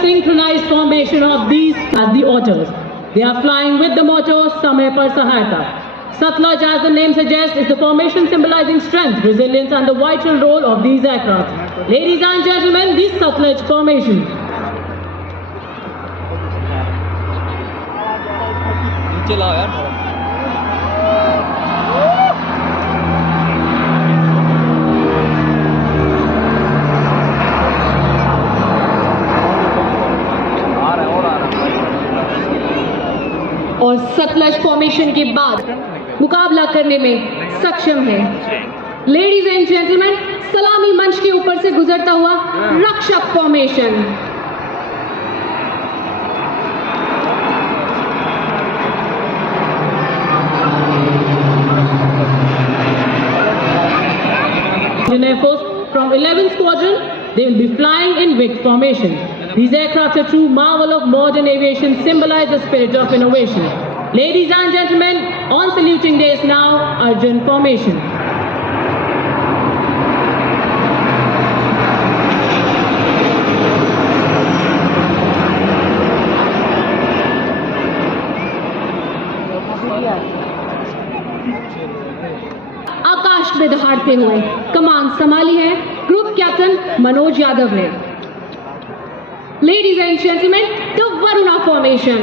Synchronized formation of these as the otters. They are flying with the motto Samay Par Sahayata. Satluj, as the name suggests, is the formation symbolizing strength, resilience and the vital role of these aircraft. Ladies and gentlemen, the Satluj formation. और Sutlej formation के बाद मुकाबला करने में सक्षम है। Ladies and gentleman, सलामी मंच के ऊपर से गुजरता हुआ रक्षक formation. From 11th Squadron, they will be flying in WIC formation. These aircraft are true marvel of modern aviation, symbolize the spirit of innovation. Ladies and gentlemen, on saluting days now, Arjun formation. आकाश में दहाड़ते हुए कमान संभाली है group captain Manoj Yadav ने। Ladies and gentlemen, the Varuna formation.